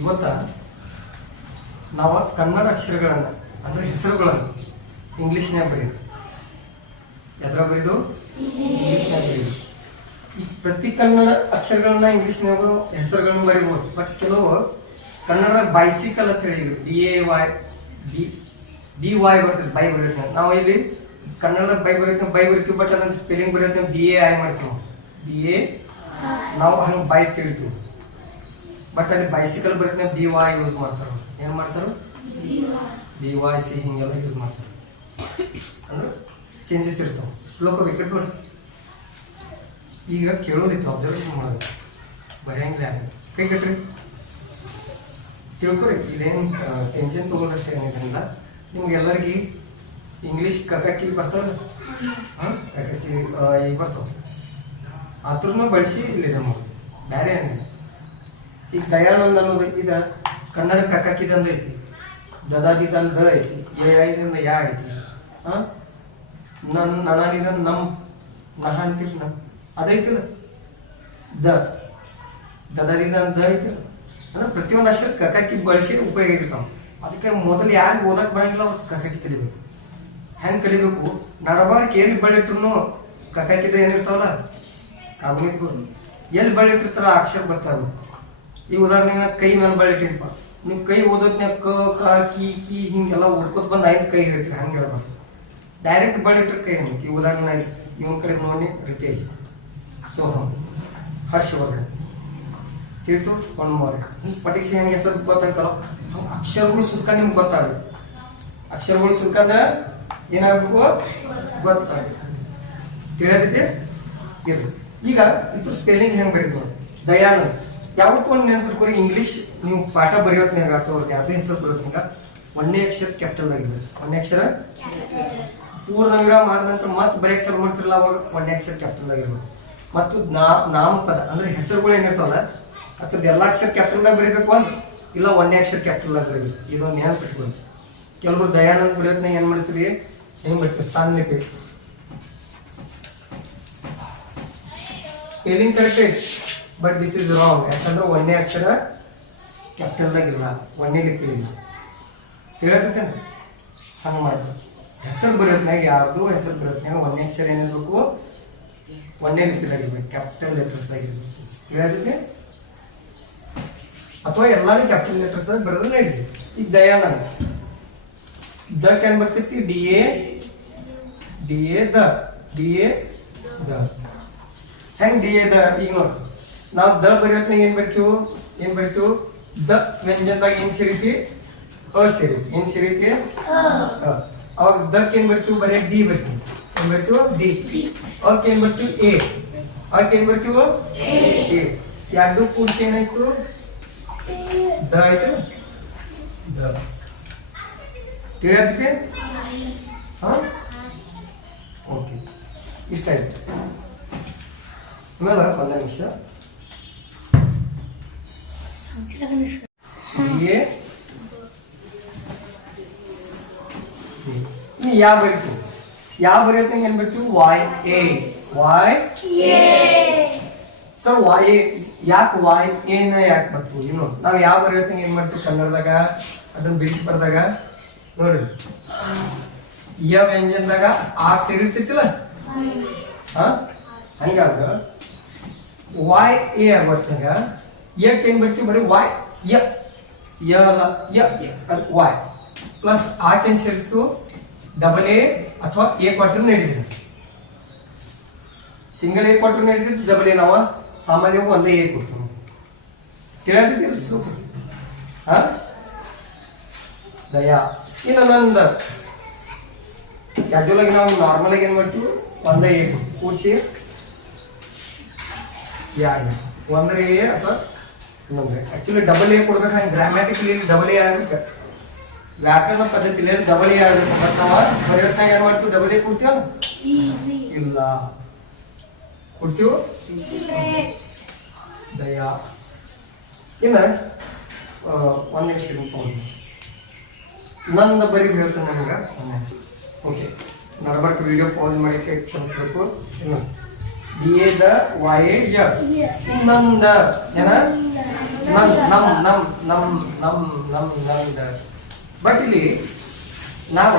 ಇವತ್ತ ನಾವು ಕನ್ನಡ ಅಕ್ಷರಗಳನ್ನು ಅಂದರೆ ಹೆಸರುಗಳನ್ನು ಇಂಗ್ಲೀಷ್ನ್ಯಾಗ ಬರೀದು. ಎದ್ರ ಬರೀದು? ಇಂಗ್ಲೀಷ್ನ್ಯಾಗ ಬರೀದು. ಈ ಪ್ರತಿ ಕನ್ನಡ ಅಕ್ಷರಗಳನ್ನ ಇಂಗ್ಲೀಷ್ನ್ಯಾಗ ಹೆಸರುಗಳನ್ನ ಬರೀಬೋದು. ಬಟ್ ಕೆಲವು ಕನ್ನಡದಾಗ ಬೈಸಿಕಲ್ ಅಂತ ಹೇಳಿದ್ರು, BY ಬರ್ತದೆ, ಬೈ ಬರೀತೀವಿ ನಾವು. ಇಲ್ಲಿ ಕನ್ನಡದಾಗ ಬೈ ಬರೀತೀವಿ ಬಟ್ ಅದನ್ನ ಸ್ಪೆಲ್ಲಿಂಗ್ ಬರೀತೀವಿ BAI ಮಾಡ್ತೀವಿ. BA ನಾವು ಹಂಗೆ ಬೈ ತಿಳಿತೀವಿ. ಬಟ್ ಅಲ್ಲಿ ಬೈಸಿಕಲ್ ಬರೀತೀವಿ BY ಯೂಸ್ ಮಾಡ್ತಾರೆ. ಏನು ಮಾಡ್ತಾರೆ? BYC ಹಿಂಗೆಲ್ಲ ಯೂಸ್ ಮಾಡ್ತಾರೆ. ಅಂದ್ರೆ ಚೇಂಜಸ್ ಇರ್ತಾವೆ. ಶ್ಲೋಕ ವಿಕೆಟ್ ನೋಡಿ. ಈಗ ಕೇಳೋದಿತ್ತು, ಅಬ್ಸರ್ವೇಷನ್ ಮಾಡೋದು, ಬರೆಯಂಗಿಲ್ಲ. ಕೈ ಕಟ್ರಿ, ತಿಳ್ಕೊರಿ. ಇದೇನು ಟೆನ್ಷನ್ ತೊಗೊಳೋದಷ್ಟೇ ಏನಿದ್ರಿಂದ ನಿಮ್ಗೆಲ್ಲರಿಗೆ ಇಂಗ್ಲೀಷ್ ಕಕ್ಕಿ ಬರ್ತಾವೆ, ಕಕ್ಕಿ ಈಗ ಬರ್ತಾವೆ. ಆದ್ರೂ ಬಳಸಿ ಇಲ್ಲಿದೆ ನೋಡಿ, ಬೇರೆ ಏನಿಲ್ಲ. ಈಗ ದಯಾನಂದ್ ಅನ್ನೋದು ಇದು ಕನ್ನಡ ಕಕ್ಕಿದಂದು ಐತಿ, ದದಾದಿದಂದು ದ ಐತಿ, ಐದಿಂದ ಯಾ ಐತಿ, ನನಾದಿದಂದು ನಮ್ ನಹ ಅಂತೀರಿ ನಮ್ ಅದೈತಿಲ್ಲ, ದದಾದಿದಂದು ದ ಐತಿಲ್ಲ. ಅಂದ್ರೆ ಪ್ರತಿಯೊಂದು ಅಕ್ಷರ ಕಕ್ಕಿ ಬಳಸಿ ಉಪಯೋಗ ಇರ್ತಾವ. ಅದಕ್ಕೆ ಮೊದಲು ಯಾರಿಗೆ ಓದಕ್ಕೆ ಬರಂಗಿಲ್ಲ ಅವ್ರು ಕಕ್ಕಿ ಕಲಿಬೇಕು. ಹೆಂಗೆ ಕಲಿಬೇಕು? ನಡಬಾರಕ್ಕೆ ಎಲ್ಲಿ ಬಳಿಟ್ರು ಕಕ್ಕಿದ ಏನಿರ್ತಾವಲ್ಲ ಕಾಗುಣಿತ್ಗಳು, ಎಲ್ಲಿ ಬಳಿಟ್ಟಿರ್ತಾರ ಅಕ್ಷರ ಬರ್ತಾವೆ. ಈ ಉದಾಹರಣೆಗೆ ಕೈ ಮೇಲೆ ಬಳಿಟ್ಟಿನಪ್ಪ, ನೀವು ಕೈ ಓದೋದ್ನ್ಯಾಗ ಕ ಕ ಕಿ ಕಿ ಹಿಂಗೆಲ್ಲ ಓದ್ಕೋತ ಬಂದು ಆಯ್ತು ಕೈ ಹೇಳ್ತೀರಿ. ಹಂಗೆ ಹೇಳ್ಬಾರ್ದು, ಡೈರೆಕ್ಟ್ ಬಳಿಟ್ರೆ ಕೈ ಹಂಗೆ. ಈ ಉದಾಹರಣೆ ಇವನ್ ಕಡೆ ನೋಡಿ, ರಿತೇಶ್, ಸೋಹಮ್, ಹರ್ಷವರ್ಧನ್, ತೀರ್ತು, ಒಣ್ಮೋರೆ, ಪರೀಕ್ಷೆ ಹೆಂಗೆ ಹೆಸರು ಗೊತ್ತಾಗ್ತಾರೋ ಅಕ್ಷರಗಳು ಸುತ್ತ ನಿಮ್ಗೆ ಗೊತ್ತಾಗುತ್ತೆ. ಅಕ್ಷರಗಳು ಸುತ್ತದ ಏನಾಗಬೇಕು ಗೊತ್ತಾಗುತ್ತೆ. ತಿಳಿಯತೈತಿ ಇರ್ಲಿ. ಈಗ ಇದ್ರ ಸ್ಪೆಲ್ಲಿಂಗ್ ಹೆಂಗೆ ಬರೀಬೋದು? ದಯಾನಂದ್ ಯಾವತ್ತೂ ಒಂದು ನೆನ್ಪಿಟ್ಕೊರಿ. ಇಂಗ್ಲೀಷ್ ನೀವು ಪಾಠ ಬರೆಯೋತ್ನಾಗ ಅಥವಾ ಯಾವುದೇ ಹೆಸರು ಬರೋತ್ನಾಗ ಒಂದೇ ಅಕ್ಷರ ಕ್ಯಾಪಿಟಲ್ ಆಗಿರ್ಬೇಕು. ಒಂದೇ ಅಕ್ಷರ ಪೂರ್ಣ ವಿರಾಮ ಆದ ನಂತರ ಮತ್ತೆ ಬರೀ ಅಕ್ಷರ ಮಾಡ್ತಿರಲ್ಲ, ಅವಾಗ ಒಂದೇ ಅಕ್ಷರ ಕ್ಯಾಪಿಟಲ್ ಆಗಿರ್ಬೇಕು. ಮತ್ತು ನಾಮಪದ ಅಂದ್ರೆ ಹೆಸರುಗಳು ಏನಿರ್ತಾವಲ್ಲ ಅದ್ರದ್ದು ಎಲ್ಲ ಅಕ್ಷರ ಕ್ಯಾಪಿಟಲ್ದಾಗ ಬರೀಬೇಕು, ಒಂದು ಇಲ್ಲ ಒಂದೇ ಅಕ್ಷರ ಕ್ಯಾಪಿಟಲ್ದಾಗ ಬರೀಬೇಕು. ಇದೊಂದು ನೆನ್ಪಿಟ್ಕೊಂಡು. ಕೆಲವರು ದಯಾನಂದ್ ಬರೆಯೋತ್ನಾಗ ಏನು ಮಾಡ್ತೀರಿ, ಹೆಂಗೆ ಬರ್ತೀರಿ? ಸಣ್ಣ ಲಿಪಿ ಸ್ಪೆಲ್ಲಿಂಗ್ ಕರೆಕ್ಟ್ ಐತಿ, ಬಟ್ ದಿಸ್ ಇಸ್ ರಾಂಗ್. ಯಾಕಂದ್ರೆ ಒಂದೇ ಅಕ್ಷರ ಕ್ಯಾಪಿಟಲ್ದಾಗ ಇಲ್ಲ, ಒಂದೇ ಲಿಪಿ ಇಲ್ಲ. ತಿಳಿಯತ್ತೇನೆ? ಹಂಗೆ ಮಾಡ್ತಾರೆ. ಹೆಸರು ಬರೋತ್ನಾಗ ಯಾರ್ದು ಹೆಸರು ಬರೋತ್ನಾಗ ಒಂದೇ ಅಕ್ಷರ ಏನಿರ್ಬೇಕು, ಒಂದೇ ಲಿಪಿದಾಗಿರ್ಬೇಕು, ಕ್ಯಾಪಿಟಲ್ ಲೆಟರ್ಸ್ದಾಗಿರ್ಬೇಕು. ತಿಳಿಯತ್ತೆ? ಅಥವಾ ಎಲ್ಲಾನು ಕ್ಯಾಪಿಟಲ್ ಲೆಟರ್ಸ್ದಾಗ ಬರೋದು ನಡೀತಿ. ಈಗ ದಯಾನಂದ್ ದಕ್ ಏನ್ ಬರ್ತೈತಿ? DA the. ಹೆಂಗ್ DA ದ? ಈಗ ನೋಡ್ರಿ, ನಾವು ದ ಬರೆಯೋತ್ನಾಗ ಏನ್ ಬರಿತೀವಿ? ದ ವ್ಯಂಜನದಾಗ ಏನ್ ಸೇರಿತಿ? ಸೇರಿತಿ. ಏನ್ ಸೇರಿತಿ? ಅವಾಗ ದಕ್ ಏನ್ ಬರ್ತೀವಿ? ಬರೀ ಡಿ ಬರ್ತೀವಿ. ಏನ್ ಬರ್ತೀವಿ? ಡಿ. ಅವಕ್ಕೆ ಏನ್ ಬರ್ತೀವಿ? ಎ. ಅವಕ್ಕೆ ಏನ್ ಬರ್ತೀವಿ? ಎ. ಎರಡು ಕೂಡಿಸಿ ಏನಾಯ್ತು? ದ ಆಯ್ತು. ದ. ತಿಳಿಯತ್ತೆ? ಓಕೆ, ಇಷ್ಟ ಆಯ್ತು. ಆಮೇಲೆ ಒಂದೇ ನಿಮಿಷ. ಯಾವ ಬರೀತೀವಿ? ಯಾವ ಬರೆಯೋತ್ನಾಗ ಏನ್ ಬರ್ತೀವಿ? YA. ಸರ್ YA ಯಾಕೆ YA ನ ಯಾಕೆ ಬರ್ತೀವಿ? ಏನು ನಾವು ಯಾವ ಬರೆಯೋತ್ನಾಗ ಏನ್ ಮಾಡ್ತೀವಿ? ಕನ್ನಡದಾಗ ಅದನ್ನ ಬಿಡಿಸಿ ಬರ್ದಾಗ ನೋಡ್ರಿ, ಯ ವ್ಯಂಜನದಾಗ ಆ ಸೇರಿರ್ತಿತ್ತಿಲ್ಲ, ಹಂಗಾಗ YA ಆಗ್ಬರ್ತಾಗ ಯಕ್ಕೆ ಏನ್ ಬರ್ತೀವಿ? ಬರೀ Y ಪ್ಲಸ್ ಆಕೆನ್ ಸೇರಿಸು AA ಅಥವಾ A ಕ್ವಾರ್ಟರ್ ನಡೀತಿದೆ. ಸಿಂಗಲ್ A ಕ್ವಾರ್ಟರ್ ನಡೀತಿದ್ದು, ಡಬಲ್ A ನಾವು ಸಾಮಾನ್ಯವಾಗಿ ಒಂದೇ A ಕೊಡ್ತೀವಿ. ತಿಳಿಯತ್ತಿಲ್ಲ? ದಯಾ. ಇನ್ನು ನಂದ ಕ್ಯಾಜುವಲ್ ಆಗಿ ನಾವು ನಾರ್ಮಲ್ ಆಗಿ ಏನ್ ಮಾಡ್ತೀವಿ? ಒಂದೇ A ಕೂಡಿಸಿ ಒಂದರೆ A ಅಥವಾ ಇನ್ನೊಂದ್ರೆ. ಆಕ್ಚುಲಿ ಡಬಲ್ A ಕೊಡ್ಬೇಕು. ಹಂಗೆ ಗ್ರಾಮ್ಯಾಟಿಕಲಿ ಡಬಲ್ A ಆಗಬೇಕು, ವ್ಯಾಕರಣ ಪದ್ಧತಿಲಿ ಡಬಲ್ A ಆಗಬೇಕು. ಬಟ್ ನಾವು ಬರೆಯೋತ್ನಾಗ ಏನ್ ಮಾಡ್ತೀವಿ? Double A ಕೊಡ್ತೀವಲ್ಲ? ಇಲ್ಲ, ಕೊಡ್ತೀವಿ ದಯಾ. ಇನ್ನ ಒಂದ್ ನಿಮಿಷ ನಂದ ಬರೀ ಹೇಳ್ತೇನೆ ನನಗೆ. ಓಕೆ, ನಡಬರ್ಕ ವಿಡಿಯೋ ಪಾಸ್ ಮಾಡಿಕ್ಕೆ ಕ್ಷಮಿಸ್ಬೇಕು. ಇನ್ನು DA ದ YA ಯ. ನಂದ ಏನ? ನಂದ. ಬಟ್ ಇಲ್ಲಿ ನಾವ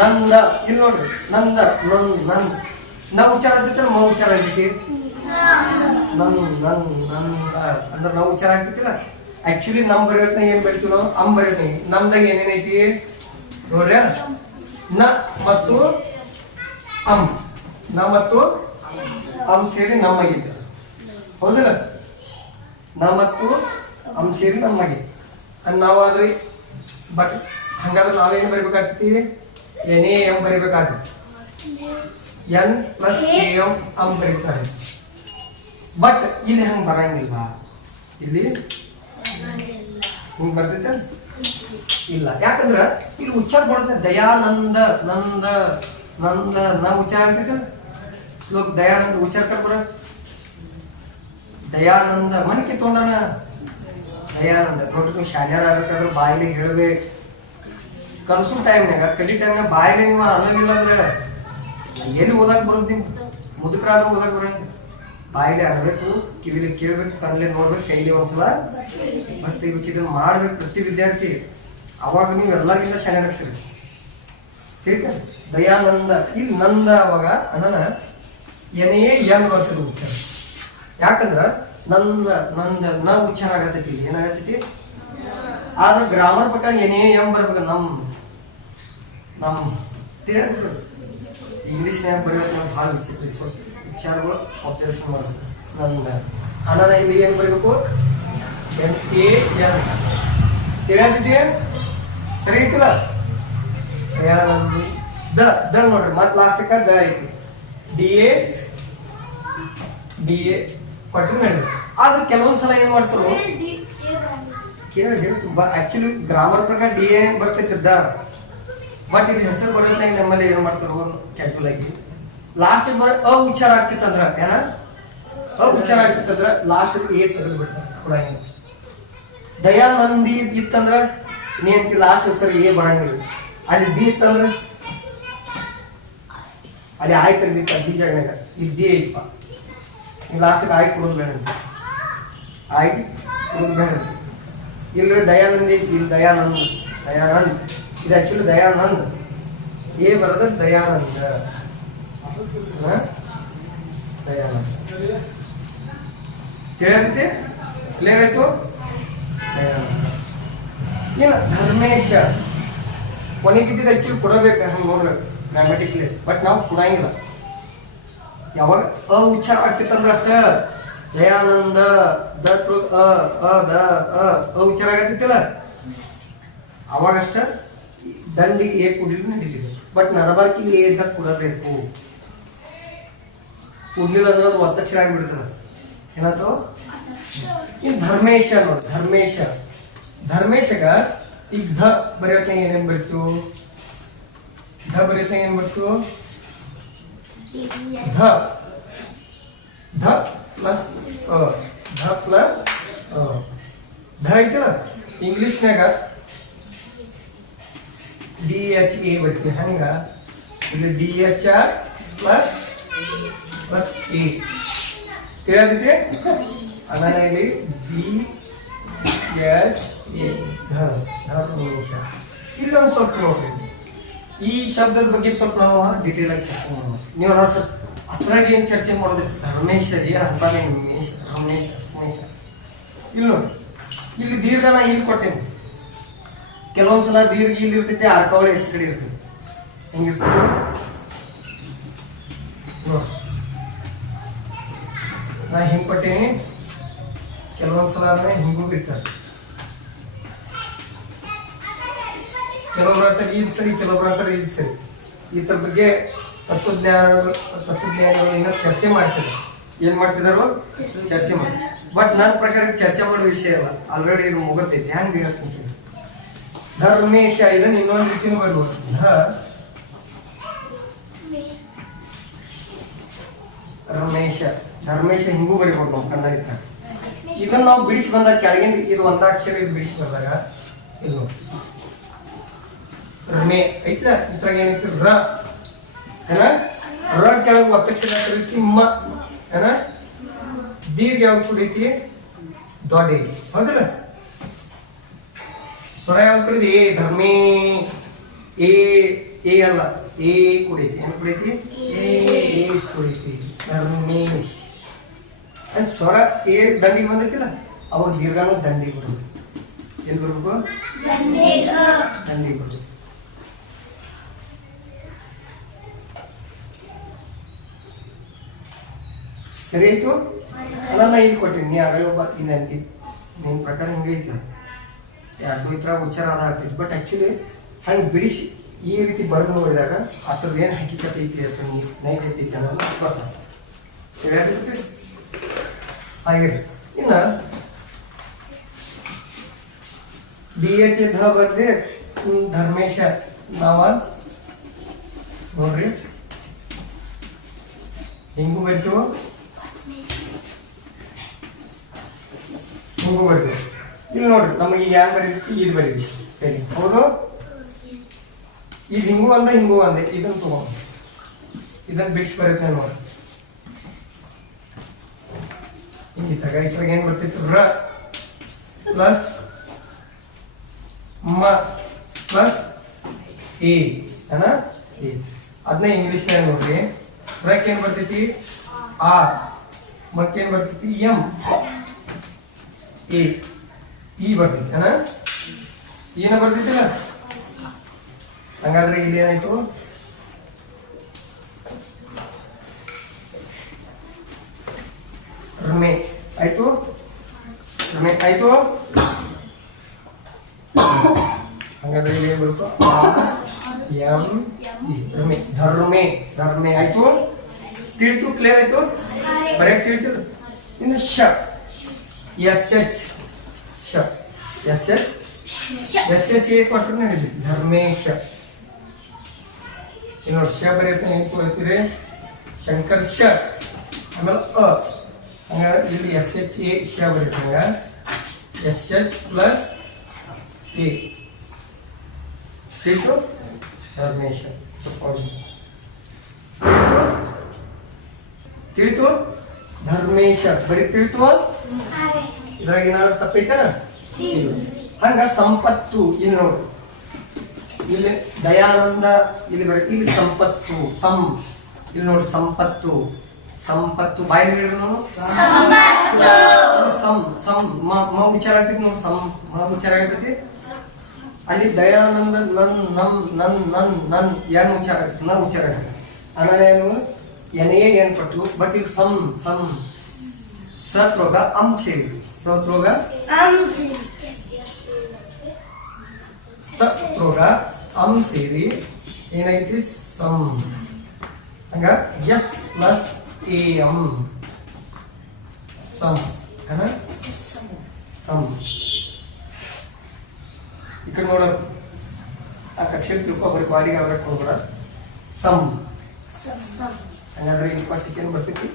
ನಂದ ಇಲ್ಲಿ ನೋಡ್ರಿ ನಂದ ನನ್ ನಾವು ಉಚ್ಚಾರ ಆಗ್ತೈತಿ ಮ ಉಚ್ಚಾರ ಆಗ್ತೈತಿ ನಂದ ಅಂದ್ರೆ ನಾವು ಉಚ್ಚಾರ ಆಗ್ತೈತಿಲ್ಲ. ಆಕ್ಚುಲಿ ನಮ್ ಬರೆಯೋತ್ನ ಏನ್ ಬರಿತೀವಿ ನಾವು ಅಮ್ ಬರೆಯೋತ್ನ ನಮ್ದಾಗ ಏನೇನೈತಿ ನೋಡ್ರಿ ನ ಮತ್ತು ಅಮ್ ನ ಮತ್ತು ಅಮ್ ಸೇರಿ ನಮ್ಮಾಗಿತ್ತು ಹೌದಿಲ್ಲ. ನ ಮತ್ತು ಅಮ್ ಸೇರಿ ನಮ್ಮಾಗಿತ್ತು ನಾವಾದ್ರಿ. ಬಟ್ ಹಂಗಾದ್ರೆ ನಾವೇನ್ ಬರಿಬೇಕಾಗ್ತೈತಿ ಎನ್ ಎ ಎಂ ಬರಿಬೇಕಾಗ್ತೈತಿ. N plus A M um ಬರೀತಾರೆ. ಬಟ್ ಇಲ್ಲಿ ಹಂಗ ಬರಂಗಿಲ್ಲ. ಇಲ್ಲಿ ಹಿಂಗ್ ಬರ್ತೈತೆ ಇಲ್ಲ. ಯಾಕಂದ್ರ ಇಲ್ಲಿ ಉಚ್ಚಾರ ಬರುತ್ತೆ ದಯಾನಂದ ನಂದ ನಂದ ನಾ ಉಚ್ಚಾರ ಆಗ್ತೈತಲ್ಲ. ಶ್ಲೋಕ ದಯಾನಂದ ಉಚ್ಚಾರ ಕರ್ಬರ ದಯಾನಂದ ಮನ್ಕಿ ತೊಂಡನ ದಯಾನಂದ. ನೋಡ್ರಿ ನೀವು ಶಾಣ್ಯಾರ ಆಗ್ಬೇಕಾದ್ರೆ ಬಾಯಿಲಿ ಹೇಳ್ಬೇಕು. ಕನ್ಸು ಟೈಮ್ನಾಗ ಕಡಿ ಟೈಮ್ನಾಗ ಬಾಯಿಲೆ ನೀವು ಅನ್ನಂಗಿಲ್ಲ ಅಂದ್ರೆ ಎಲ್ಲಿ ಓದಾಕ್ ಬರೋದು ನಿಮ್ಗೆ ಮುದುಕರಾದ್ರೂ ಓದಾಕ್ ಬರಂಗ. ಬಾಯಿಲೆ ಅನ್ಬೇಕು, ಕಿವಿಲಿ ಕೇಳ್ಬೇಕು, ಕಣ್ಲೆ ನೋಡ್ಬೇಕು, ಕೈಲಿ ಒಂದ್ಸಲ ಬರ್ತಿರ್ಬೇಕು. ಇದನ್ನ ಮಾಡ್ಬೇಕು ಪ್ರತಿ ವಿದ್ಯಾರ್ಥಿ. ಅವಾಗ ನೀವು ಎಲ್ಲರಿಗಿಂತ ಚೆನ್ನಾಗಿರ್ತೀರಿ. ठीक है ದಯಾನಂದ. ಇಲ್ಲಿ ನಂದ ಅವಾಗ ಅಣ್ಣನ ಏನೇ ಎನ್ ಬರ್ತದೆ ಉಚ್ಚಾರ. ಯಾಕಂದ್ರ ನಂದ ನಂದ ನ ಉಚ್ಚಾರ ಆಗತೈತಿ. ಇಲ್ಲಿ ಏನಾಗತೈತಿ ಆದ್ರೆ ಗ್ರಾಮರ್ ಪ್ರಕಾರ ಏನೇ ಎಂ ಬರ್ಬೇಕು. ನಮ್ ತಿಳಿದ ಇಂಗ್ಲಿಷ್ನ್ಯಾಗ ಬರೆಯೋದು ಭಾಳ ವಿಚಿತ್ರ. ಸ್ವಲ್ಪ ವಿಚಾರಗಳು ಅಬ್ಸರ್ವೇಷನ್ ಮಾಡಬೇಕು. ನಂದ ಅಣ್ಣನ ಇಲ್ಲಿ ಏನ್ ಬರೀಬೇಕು ಎನ್ ಎ ಎನ್ ತಿಳಿಯತಿದ್ಯಾ ಸರಿ ಐತಿಲ್ಲ. ದ ದ ನೋಡ್ರಿ ಮತ್ ಲಾಸ್ಟಕ್ಕ ದ ಐತಿ. ಡಿ ಎ ಕೊಟ್ರಿ ನೋಡಿ. ಆದ್ರೆ ಕೆಲವೊಂದ್ಸಲ ಏನ್ ಮಾಡ್ತಾರು ಕೇಳಿ ಆಕ್ಚುಲಿ ಗ್ರಾಮರ್ ಪ್ರಕಾರ ಡಿ ಎ ಬರ್ತೈತಿ ದ. ಬಟ್ ಇದು ಹೆಸರು ಬರೋದ್ನಾಗ ನಮ್ಮಲ್ಲಿ ಏನ್ ಮಾಡ್ತಾರು ಕ್ಯಾಲ್ಕುಲ್ ಆಗಿ ಲಾಸ್ಟ್ ಬರ ಅ ಉಚ್ಚಾರ ಆಗ್ತಿತ್ತಂದ್ರ ಏನ ಅ ಉಚ್ಚಾರ ಆಗ್ತಿತ್ತಂದ್ರ ಲಾಸ್ಟ್ ಎ ತೆಗೆದು ಬಿಡ್ತಾರೆ ಕೂಡ. ದಯಾನಂದಿ ಇತ್ತಂದ್ರ ನೀ ಅಂತಿ ಲಾಸ್ಟ್ ಸರಿ ಎ ಬರಂಗಿಲ್ಲ. ಅಲ್ಲಿ ದಿ ಇತ್ತಂದ್ರ ಅಲ್ಲಿ ಆಯ್ ತೆಗ್ದಿತ್ತ ದಿ ಜಾಗನಾಗ ಇದ್ದಿ ಐತಪ್ಪ. ನೀವು ಲಾಸ್ಟಿಗೆ ಆಯ್ ಕೊಡೋದು ಬೇಡ ಅಂತ ಆಯ್ ಕೊಡೋದು ಬೇಡ. ಇಲ್ಲಿ ದಯಾನಂದಿ ಐತಿ. ಇಲ್ಲಿ ದಯಾನಂದ್ ಇದು ಆಕ್ಚುಲಿ ದಯಾನಂದ್. ಎ ಬರೋದ ದಯಾನಂದ ದಯಾನಂದ. ತಿಳಿಯತೈತಿ ಕ್ಲಿಯರ್ ಆಯ್ತು. ದಯಾನಂದ ಏನು ಧರ್ಮೇಶ ಕೊನೆಗಿದ್ದಿದ್ದು ಆಕ್ಚುಲಿ ಕೊಡಬೇಕು ಹಂಗೆ ನೋಡ್ಬೇಕು ಗ್ರಾಮೆಟಿಕ್ಲಿ. ಬಟ್ ನಾವು ಕೊಡಂಗಿಲ್ಲ. ಯಾವಾಗ ಅ ಉಚ್ಚಾರ ಆಗ್ತಿತ್ತಂದ್ರ ಅಷ್ಟ ದಯಾನಂದ ದ ಉಚ್ಚಾರ ಆಗತ್ತಿಲ್ಲ ಅವಾಗಷ್ಟ ದಂಡಿಗೆ ಏ ಕುಡಿದ್ರು ನಡೀತಿದೆ. ಬಟ್ ನಡಬಾರ್ಕಿಗೆ ಏದ ಕೊಡಬೇಕು. ಕುಡ್ಲಿಲ್ಲ ಅಂದ್ರೆ ಅದು ಒತ್ತಕ್ಷರ ಆಗಿಬಿಡ್ತದೆ. ಏನಾಯ್ತು ಇನ್ ಧರ್ಮೇಶ ನೋಡಿ. ಧರ್ಮೇಶಗ ಈಗ ಧ ಬರೆಯೋತ್ನಾಗ ಏನೇನ್ ಬರ್ತು ಧ ಬರೆಯೋತ್ನಾಗ ಏನ್ ಬರ್ತು ಧ ಪ್ಲಸ್ ಧ ಐತಲ್ಲ. ಇಂಗ್ಲಿಷ್ನಾಗ ಡಿ ಎಚ್ ಎ ಬರ್ತೀವಿ. ಹಂಗ ಇದು D H R plus A ತಿಳಿಯತೈತಿ. ಅನ್ನ ಇಲ್ಲಿ ಡಿ ಎಚ್ ಎ ಧರ್ಮೇಶ. ಇಲ್ಲೊಂದು ಸ್ವಲ್ಪ ನೋಡ್ರಿ ಈ ಶಬ್ದದ ಬಗ್ಗೆ ಸ್ವಲ್ಪ ನಾವು ಡಿಟೇಲ್ ಆಗಿ ಚರ್ಚೆ ಮಾಡೋಣ. ನೀವು ಸ್ವಲ್ಪ ಅದ್ರಾಗ ಏನ್ ಚರ್ಚೆ ಮಾಡೋದು ಧರ್ಮೇಶ ಏನ್ ಅಂತಾನೆ ರಮೇಶ. ಇಲ್ಲಿ ನೋಡಿ ಇಲ್ಲಿ ದೀರ್ಘನ ಇಲ್ಲಿ ಕೊಟ್ಟೇನಿ. ಕೆಲವೊಂದ್ಸಲ ದೀರ್ಘ ಇಲ್ಲಿ ಇರ್ತೈತಿ, ಅರ್ಕಾವಳಿ ಹೆಚ್ಚು ಕಡೆ ಇರ್ತೈತಿ. ಹೆಂಗಿರ್ತೈತಿ ನಾ ಹಿಂಗ್ ಕೊಟ್ಟೇನಿ. ಕೆಲವೊಂದ್ಸಲ ಅಂದ್ರೆ ಹಿಂಗೂ ಇರ್ತಾರೆ. ಕೆಲವೊಬ್ರ ಅಂತಾರೆ ಇದು ಸರಿ, ಕೆಲವೊಬ್ರ ಅಂತಾರೆ ಇದು ಸರಿ. ಈ ತರ ಬಗ್ಗೆ ತತ್ವಜ್ಞಾನಿಗಳು ಇನ್ನ ಚರ್ಚೆ ಮಾಡ್ತಾರೆ. ಏನ್ ಮಾಡ್ತಿದಾರು ಚರ್ಚೆ ಮಾಡಿ. ಬಟ್ ನನ್ನ ಪ್ರಕಾರ ಚರ್ಚೆ ಮಾಡೋ ವಿಷಯ ಅಲ್ಲ, ಆಲ್ರೆಡಿ ಇದು ಮುಗತೈತಿ. ಹ್ಯಾಂಗ ಹೇಳ್ತೀನಿ ಧರ್ಮೇಶ. ಇದನ್ನ ಇನ್ನೊಂದು ರೀತಿನೂ ಬರ್ಬೋದು. ಧರ್ಮೇಶ ಹಿಂಗೂ ಬರಿಬೋದು ನಾವು ಕನ್ನಡ. ಇದನ್ನ ನಾವು ಬಿಡಿಸಿ ಬಂದಾಗ ಕೆಳಗಿಂದ ಇದು ಒಂದಾಕ್ಷರ ಇದು ಬಿಡಿಸಿ ಬಂದಾಗ ಇದು ರಮೇ ಐತ್ರ. ಇದ್ರಾಗ ಏನೈತಿ ರ ಏನ ರ ಕೆಳಗೆ ಒತ್ತಕ್ಷರ ಹಾಕಿ ಮ ಏನ ದೀರ್ಘ ಯಾವ್ದು ಕುಡೈತಿ ದೊಡ್ಡ ಎ ಹೌದಿಲ್ಲ. ಸ್ವರ ಯಾವ್ದು ಕುಡಿದಿ ಧರ್ಮೇ ಎ ಎ ಅಲ್ಲ ಎ ಕುಡಿತಿ ಏನು ಕುಡಿತಿ ಏಸ್ ಕುಡಿತಿ ಧರ್ಮೇಶ್ ಅಂತ ಸ್ವರ ಎ ದಂಡಿಗೆ ಬಂದೈತಿಲ್ಲ ಅವಾಗ ದೀರ್ಘನೂ ದಂಡಿಗೆ ಬರ್ಬೇಕು. ಎಲ್ಲಿ ಬರ್ಬೇಕು ದಂಡಿಗೆ ಬರ್ಬೇಕು. ಸರಿ ಆಯ್ತು ಅಲ್ಲ ನಾ ಇಲ್ಲಿ ಕೊಟ್ಟಿನಿ ನೀ ಆಗಲೇ ಒಬ್ಬ ಇಲ್ಲ ಅಂತಿ ನಿನ್ನ ಪ್ರಕಾರ ಹಿಂಗೆ ಐತಿ ಎರಡು ಈ ಥರ ಉಚ್ಚಾರ ಅದ ಆಗ್ತೈತಿ. ಬಟ್ ಆ್ಯಕ್ಚುಲಿ ಹಂಗೆ ಬಿಡಿಸಿ ಈ ರೀತಿ ಬರೆದು ನೋಡಿದಾಗ ಆ ಥರದ್ದು ಏನು ಹಕ್ಕಿಕತೆ ಐತಿ ಅಥವಾ ನೈಸ್ ಐತಿ ಅನ್ನೋದು ಗೊತ್ತಾಗ್ತದೆ. ಹಾಗಿರಿ ಇನ್ನು ಡಿ ಎಚ್ ಧ ಬದಲಿ ಧರ್ಮೇಶ ನಾವ ನೋಡ್ರಿ ಹಿಂಗೂ ಬಿಟ್ಟು ಹಿಂಗೂ ಬಿಟ್ಟು ಇಲ್ಲಿ ನೋಡ್ರಿ ನಮಗೆ ಈಗ ಯಾರು ಬರೀಬೇಕು ಇದು ಬರೀಬೇಕು ಸ್ಪೆಲ್ಲಿಂಗ್ ಹೌದು. ಈಗ ಹಿಂಗೂ ಅಂದ ಹಿಂಗೂ ಅಂದೆ ಇದನ್ನು ತಗೊಂಡು ಇದನ್ನು ಬಿಡಿಸಿ ಬರುತ್ತೆ ನೋಡ್ರಿ. ಹಿಂಗೆ ತಗ ಇದ್ರಾಗ ಏನು ಬರ್ತಿತ್ತು ರ ಪ್ಲಸ್ ಮ ಪ್ಲಸ್ ಎ ಅನ ಎ ಅದನ್ನೇ ಇಂಗ್ಲೀಷ್ನಾಗ ನೋಡ್ರಿ. ರಕ್ ಏನು ಬರ್ತೈತಿ ಆರ್ ಮಕ್ಕೇನು ಬರ್ತೈತಿ ಎಂ ಎ ಇ ಬರ್ತೈತಿ ಅನ ಏನ ಬರ್ತೈತಿಲ್ಲ. ಹಂಗಾದ್ರೆ ಇಲ್ಲಿ ಏನಾಯ್ತು ರಮೆ ಆಯ್ತು ರಮೆ ಆಯ್ತು. ಹಂಗಾದ್ರೆ ಇಲ್ಲಿ ಏನು ಬರುತ್ತೋ ಎಂ ಇ ರಮೆ ಧರ್ಮೆ ಧರ್ಮೆ ಆಯ್ತು. ತಿಳಿತು ಕ್ಲಿಯರ್ ಆಯ್ತು ಬರೆಯಕ್ಕೆ ತಿಳಿತಿಲ್ಲ. ಇನ್ನು ಶ ಎಸ್ ಎಚ್ ಶ S H S H A ಕೊಟ್ಟರು ಹೇಳಿದ್ವಿ ಧರ್ಮೇಶ. ಇನ್ನು ಶ ಬರೆಯಕ್ಕೆ ಏನು ಕೊಡ್ತೀರಿ ಶಂಕರ್ ಶ ಆಮೇಲೆ ಅ ಹಂಗಾರೆ ಇಲ್ಲಿ ಎಸ್ ಎಚ್ ಎ ಶ ಬರೀತಂಗ ಎಸ್ ಎಚ್ ಪ್ಲಸ್ ಎ ತಿಳಿತು ಧರ್ಮೇಶ ತಿಳಿತು ಧರ್ಮೇಶ ಬರೀ ತಿಳಿತು. ಇದ್ರಾಗ ಏನಾದ್ರು ತಪ್ಪೈತನ ಹಂಗ ಸಂಪತ್ತು ಇಲ್ಲಿ ನೋಡು ಇಲ್ಲಿ ದಯಾನಂದ ಇಲ್ಲಿ ಬರ ಇಲ್ಲಿ ಸಂಪತ್ತು ಸಂ ಇಲ್ಲಿ ನೋಡಿ ಸಂಪತ್ತು ಸಂಪತ್ತು ಬಾಯಿ ಹೇಳಿದ್ರು ನಾನು ಸಂ ಸಂ ಮ ವಿಚಾರ ಆಗ್ತೈತಿ ನೋಡಿ ಸಂ ಮ ವಿಚಾರ ಆಗ್ತೈತಿ. ಅಲ್ಲಿ ದಯಾನಂದ ನನ್ ನಮ್ ನನ್ ನನ್ ನನ್ ಏನು ಉಚ್ಚಾರ ಆಗ್ತೈತಿ ನ ಉಚ್ಚಾರ ಆಗ್ತೈತಿ. ಆಮೇಲೆ ಏನು ಎನೇ ಏನ್ ಪಟ್ಟು ಬಟ್ ಇಲ್ಲಿ ಸಂ ಸಂ ಸತ್ರೋಗ ಅಂ ಸೇರಿ ಸತ್ರೋಗ ಸತ್ರೋಗ ಅಂ ಸೇರಿ ಏನೈತಿ ಸಂ ಹಂಗ ಎಸ್ ಪ್ಲಸ್ ಎ ಎಂ ಸಂ ಸಂ. ಈ ಕಡೆ ನೋಡ ಆ ಕಕ್ಷೆ ತಿಳ್ಕೊ ಬರೀ ಬಾಡಿಗೆ ಅವ್ರ ಕೊಡ್ಬೇಡ ಸಂ. ಹಂಗಾದ್ರೆ ಇಲ್ಲಿ ಫಸ್ಟ್ ಏನು ಬರ್ತೈತಿ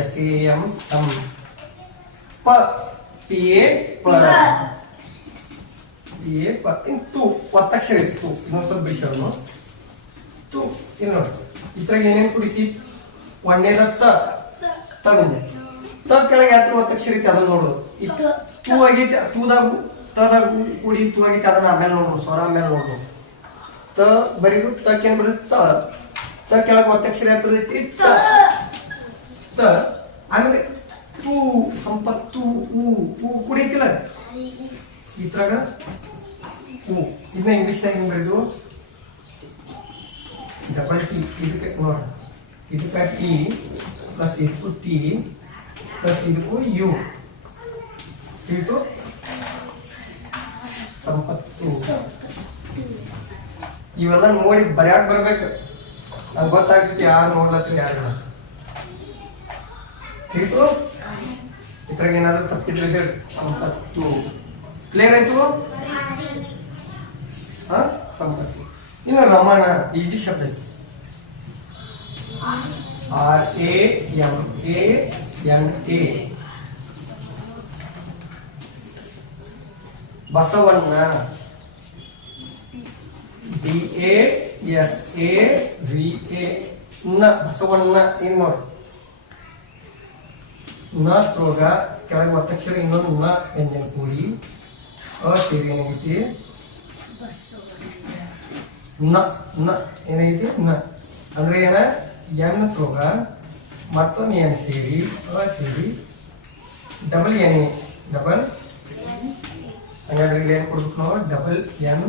ಎಸ್ ಎ ಎಂ ಸಂ ಪ ಪಿ ಎ ಪರ ಪಿ ಎ ಪ ತು ಒತ್ತಕ್ಷರ ಐತಿ ತು ಇನ್ನೊಂದು ಸ್ವಲ್ಪ ಬಿಡಿಸೋಣ ತು ಇಲ್ಲಿ ನೋಡಿ ಇದ್ರಾಗ ಏನೇನು ಕುಡಿತಿ ಒಂದೇದ ತ ಬಂದೆ ತ ಕೆಳಗೆ ಯಾವ ಒತ್ತಕ್ಷರ ಐತಿ ಅದನ್ನ ನೋಡೋದು. ತೂ ಆಗೈತಿ ತೂದಾಗ ತದಾಗ ಕುಡಿ ತೂ ಆಗೈತಿ ಅದನ್ನ ಆಮೇಲೆ ನೋಡೋದು ಸ್ವರ ಆಮೇಲೆ ನೋಡೋದು. ತ ಬರೀದು ತಕ್ ಏನ್ ಬರುತ್ತೆ ತ ಕೆಳಗೆ ಒತ್ತಕ್ಷರ ಯಾವ ಬರ್ತೈತಿ ತ ತ ಆಮೇಲೆ ತೂ ಸಂಪತ್ತು ಹೂ ಕುಡಿಯತಿಲ್ಲ ಇದ್ರಾಗ ಹೂ ಇದನ್ನ ಇಂಗ್ಲೀಷ್ನಾಗ ಹೆಂಗ್ ಬರೆದು ಡಬಲ್ ಟಿ ಇದಕ್ಕೆ ನೋಡ ಇದಕ್ಕೆ ಟಿ ಪ್ಲಸ್ ಇದಕ್ಕೂ ಟಿ ಪ್ಲಸ್ ಇದಕ್ಕೂ ಯು ತಿಳಿತು ಸಂಪತ್ತು. ಇವೆಲ್ಲ ನೋಡಿ ಬರ್ಯಾಕ್ ಬರ್ಬೇಕು ನಂಗೆ ಗೊತ್ತಾಗ್ತೈತಿ ಯಾರು ನೋಡ್ಲತ್ರಿ ಯಾರು ತಿಳಿತು. ಇದ್ರಾಗ ಏನಾದ್ರು ತಪ್ಪಿದ್ರೆ ಹೇಳಿ ಸಂಪತ್ತು ಕ್ಲಿಯರ್ ಆಯ್ತು ಹಾ ಸಂಪತ್ತು. ಇನ್ನು ರಮಣ ಈಜಿ ಶಬ್ದ ಐತಿ R A M A N A. Basavanna D A S A V A ನ ಬಸವಣ್ಣ ಏನ್ ನೋಡಿ ನ ತೊಳಗ ಕೆಳಗೆ ಒತ್ತಕ್ಷರ ಇನ್ನೊಂದು ನ ವ್ಯಂಜನ ಕೂಡಿ ಅ ಸೇರಿ ಏನಾಗೈತಿ ನ ನ ಏನಾಗೈತಿ ನ ಅಂದ್ರೆ ಏನ ಎನ್ ತೊಳಗ ಮತ್ತೊಂದು ಎನ್ ಸೇರಿ ಅ ಸೇರಿ ಡಬಲ್ ಎನ್ ಡಬಲ್ ಹಂಗಾದ್ರೆ ಇಲ್ಲಿ ಏನು ಕೊಡ್ಬೇಕು ನಾವು ಡಬಲ್ ಎನ್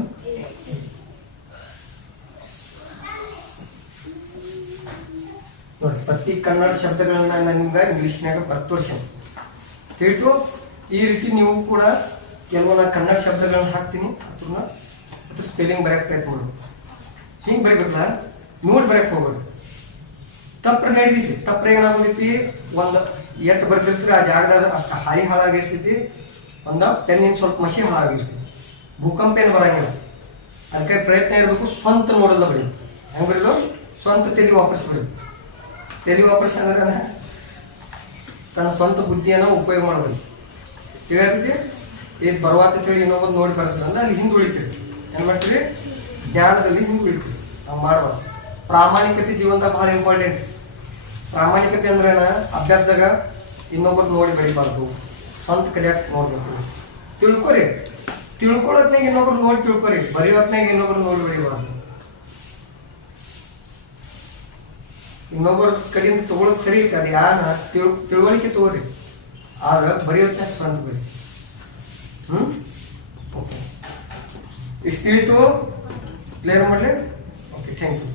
ನೋಡಿ ಪ್ರತಿ ಕನ್ನಡ ಶಬ್ದಗಳನ್ನ ನಾನು ನಿಮ್ಗೆ ಇಂಗ್ಲೀಷ್ನಾಗ ಬರ್ತೋರ್ಸೇನೆ ತಿಳಿತು. ಈ ರೀತಿ ನೀವು ಕೂಡ ಕೆಲವು ನಾನು ಕನ್ನಡ ಶಬ್ದಗಳನ್ನ ಹಾಕ್ತೀನಿ ಅದ್ರ ಸ್ಪೆಲ್ಲಿಂಗ್ ಬರೆಯಕ್ಕೆ ಪ್ರಯತ್ನ ಮಾಡಿ. ಹಿಂಗೆ ಬರೀಬೇಕಲ್ಲ ನೋಡಿ ಬರೆಯಕ್ಕೆ ಹೋಗ್ಬೇಡಿ. ತಪ್ಪು ನಡೀತೈತಿ. ತಪ್ಪು ಏನಾಗೋದೈತಿ ಒಂದು ಎಷ್ಟು ಬರ್ತಿರ್ತೀರಿ ಆ ಜಾಗದಾಗ ಅಷ್ಟು ಹಾಳಾಗಿರ್ತೈತಿ. ಒಂದು ಪೆನ್ನಿನ ಸ್ವಲ್ಪ ಮಸಿ ಹಾಳಾಗಿರ್ತೈತಿ. ಭೂಕಂಪ ಏನು ಬರಂಗಿಲ್ಲ. ಅದಕ್ಕೆ ಪ್ರಯತ್ನ ಇರಬೇಕು ಸ್ವಂತ ನೋಡಲ್ಲ ಬರೀ ಹೆಂಗೆ ಬರೀದು ಸ್ವಂತ ತಲೆ ವಾಪಸ್ ಬಿಡಿ. ತಲೆ ವಾಪಸ್ ಅಂದ್ರೆ ತನ್ನ ಸ್ವಂತ ಬುದ್ಧಿಯನ್ನು ಉಪಯೋಗ ಮಾಡಬೇಕು. ತಿಳಿಯತ್ತಿ ಇದು ಬರುವಾತ ತಿಳಿ ಇನ್ನೊಬ್ಬರು ನೋಡಿ ಬರ್ತದೆ ಅಂದ್ರೆ ಅಲ್ಲಿ ಹಿಂದೆ ಉಳಿತೀರಿ. ಏನು ಮಾಡ್ತೀರಿ ಜ್ಞಾನದಲ್ಲಿ ಹಿಂದೆ ಉಳಿತೀರಿ. ನಾವು ಮಾಡ್ಬಾರ್ದು. ಪ್ರಾಮಾಣಿಕತೆ ಜೀವನದಾಗ ಭಾಳ ಇಂಪಾರ್ಟೆಂಟ್. ಪ್ರಾಮಾಣಿಕತೆ ಅಂದ್ರೆ ಅಭ್ಯಾಸದಾಗ ಇನ್ನೊಬ್ಬರು ನೋಡಿ ಬೆಳಿಬಾರ್ದು. ಸ್ವಂತ ಕಲಿಯಕ್ಕೆ ನೋಡ್ಬೇಕು. ತಿಳ್ಕೊರಿ. ತಿಳ್ಕೊಳ್ಳೋತ್ನಾಗ ಇನ್ನೊಬ್ರು ನೋಡಿ ತಿಳ್ಕೊರಿ. ಬರೆಯೋತ್ನಾಗ ಇನ್ನೊಬ್ರು ನೋಡಿ ಬರೀಬಾರ್ದು. ಇನ್ನೊಬ್ಬರ ಕಡೆಯಿಂದ ತಗೊಳ್ಳೋದು ಸರಿ ಐತೆ. ಅದು ಯಾರನ್ನ ತಿಳುವಳಿಕೆ ತಗೋರಿ. ಆದ್ರೆ ಬರೆಯೋತ್ನಾಗ ಸ್ವಂತ ಬರಿ. ಓಕೆ ಇಷ್ಟು ತಿಳಿತು. ಕ್ಲಿಯರ್ ಮಾಡಲಿ. Okay thank you.